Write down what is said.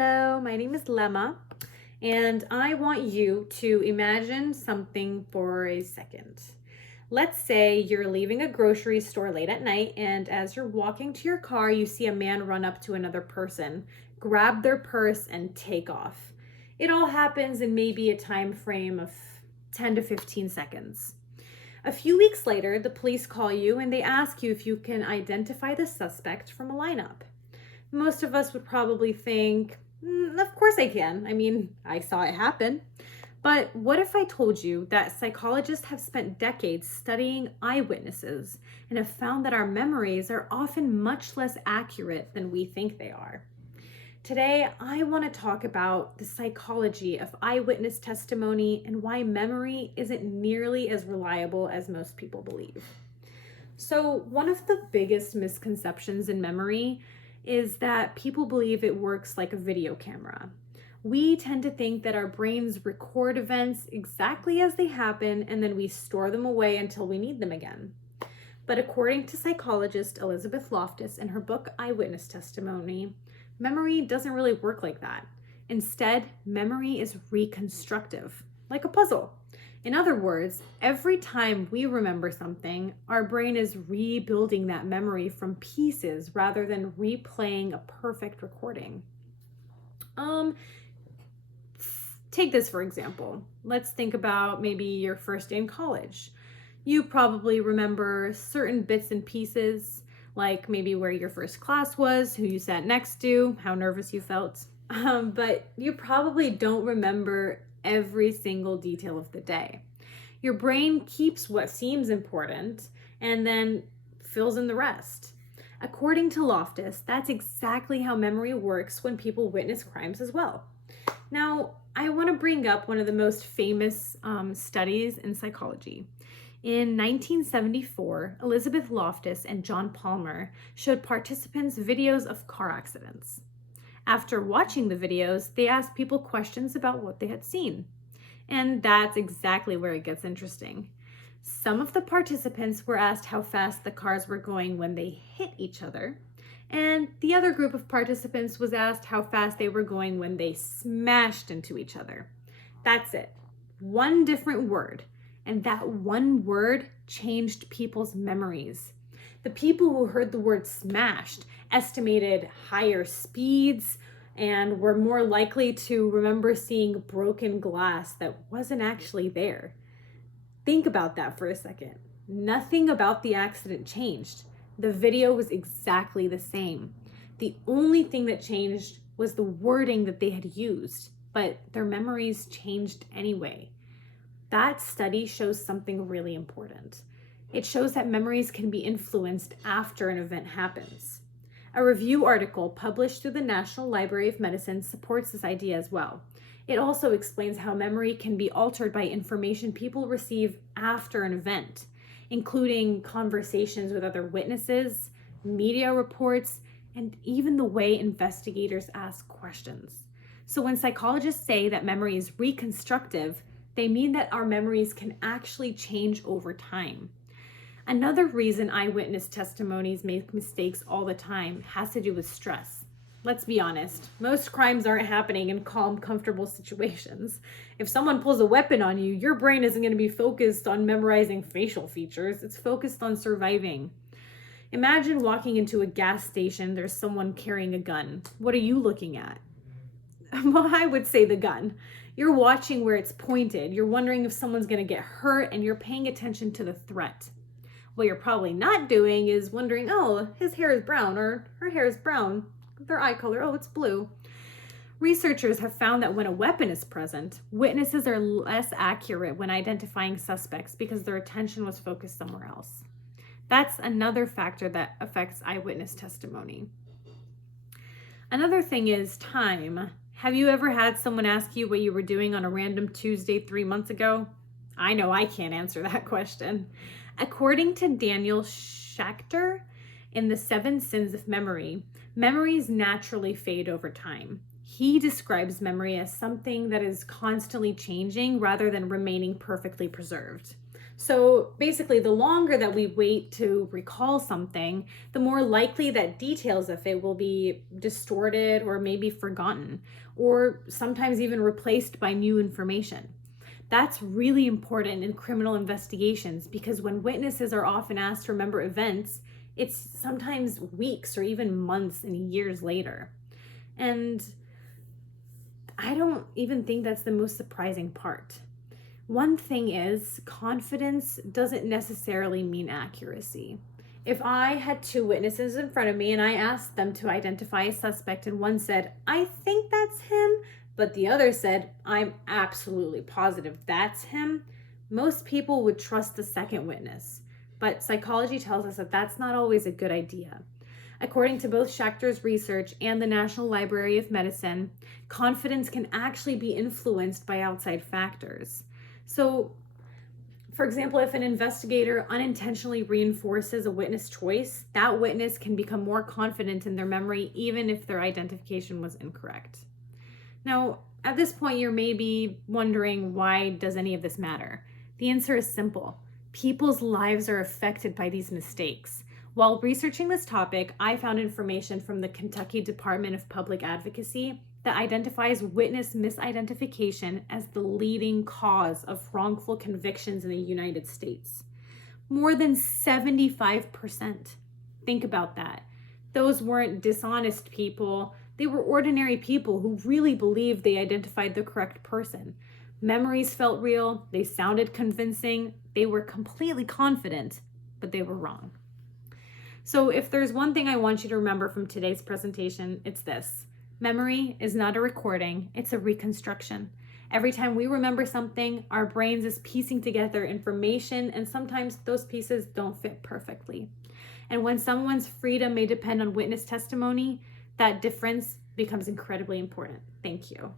Hello, my name is Lemma, and I want you to imagine something for a second. Let's say you're leaving a grocery store late at night, and as you're walking to your car, you see a man run up to another person, grab their purse, and take off. It all happens in maybe a time frame of 10 to 15 seconds. A few weeks later, the police call you and they ask you if you can identify the suspect from a lineup. Most of us would probably think, of course I can. I mean, I saw it happen. But what if I told you that psychologists have spent decades studying eyewitnesses and have found that our memories are often much less accurate than we think they are? Today, I want to talk about the psychology of eyewitness testimony and why memory isn't nearly as reliable as most people believe. So, one of the biggest misconceptions in memory is that people believe it works like a video camera. We tend to think that our brains record events exactly as they happen and then we store them away until we need them again. But according to psychologist Elizabeth Loftus in her book Eyewitness Testimony, memory doesn't really work like that. Instead, memory is reconstructive, like a puzzle. In other words, every time we remember something, our brain is rebuilding that memory from pieces rather than replaying a perfect recording. Take this for example. Let's think about maybe your first day in college. You probably remember certain bits and pieces, like maybe where your first class was, who you sat next to, how nervous you felt. But you probably don't remember every single detail of the day. Your brain keeps what seems important and then fills in the rest. According to Loftus, that's exactly how memory works when people witness crimes as well. Now, I want to bring up one of the most famous studies in psychology. In 1974, Elizabeth Loftus and John Palmer showed participants videos of car accidents. After watching the videos, they asked people questions about what they had seen. And that's exactly where it gets interesting. Some of the participants were asked how fast the cars were going when they hit each other, and the other group of participants was asked how fast they were going when they smashed into each other. That's it. One different word, and that one word changed people's memories. The people who heard the word smashed estimated higher speeds and were more likely to remember seeing broken glass that wasn't actually there. Think about that for a second. Nothing about the accident changed. The video was exactly the same. The only thing that changed was the wording that they had used, but their memories changed anyway. That study shows something really important. It shows that memories can be influenced after an event happens. A review article published through the National Library of Medicine supports this idea as well. It also explains how memory can be altered by information people receive after an event, including conversations with other witnesses, media reports, and even the way investigators ask questions. So when psychologists say that memory is reconstructive, they mean that our memories can actually change over time. Another reason eyewitness testimonies make mistakes all the time has to do with stress. Let's be honest, most crimes aren't happening in calm, comfortable situations. If someone pulls a weapon on you, your brain isn't going to be focused on memorizing facial features. It's focused on surviving. Imagine walking into a gas station, there's someone carrying a gun. What are you looking at? Well, I would say the gun. You're watching where it's pointed. You're wondering if someone's going to get hurt, and you're paying attention to the threat. What you're probably not doing is wondering, oh, his hair is brown, or her hair is brown. Their eye color, oh, it's blue. Researchers have found that when a weapon is present, witnesses are less accurate when identifying suspects because their attention was focused somewhere else. That's another factor that affects eyewitness testimony. Another thing is time. Have you ever had someone ask you what you were doing on a random Tuesday 3 months ago? I know I can't answer that question. According to Daniel Schachter in The 7 Sins of Memory, memories naturally fade over time. He describes memory as something that is constantly changing rather than remaining perfectly preserved. So basically, the longer that we wait to recall something, the more likely that details of it will be distorted or maybe forgotten, or sometimes even replaced by new information. That's really important in criminal investigations because when witnesses are often asked to remember events, it's sometimes weeks or even months and years later. And I don't even think that's the most surprising part. One thing is, confidence doesn't necessarily mean accuracy. If I had two witnesses in front of me and I asked them to identify a suspect, and one said, I think that's him, but the other said, I'm absolutely positive that's him, most people would trust the second witness. But psychology tells us that that's not always a good idea. According to both Schachter's research and the National Library of Medicine, confidence can actually be influenced by outside factors. So, for example, if an investigator unintentionally reinforces a witness choice, that witness can become more confident in their memory even if their identification was incorrect. Now, at this point, you're maybe wondering, why does any of this matter? The answer is simple. People's lives are affected by these mistakes. While researching this topic, I found information from the Kentucky Department of Public Advocacy that identifies witness misidentification as the leading cause of wrongful convictions in the United States. More than 75%. Think about that. Those weren't dishonest people. They were ordinary people who really believed they identified the correct person. Memories felt real. They sounded convincing. They were completely confident, but they were wrong. So if there's one thing I want you to remember from today's presentation, it's this. Memory is not a recording, it's a reconstruction. Every time we remember something, our brains is piecing together information, and sometimes those pieces don't fit perfectly. And when someone's freedom may depend on witness testimony, that difference becomes incredibly important. Thank you.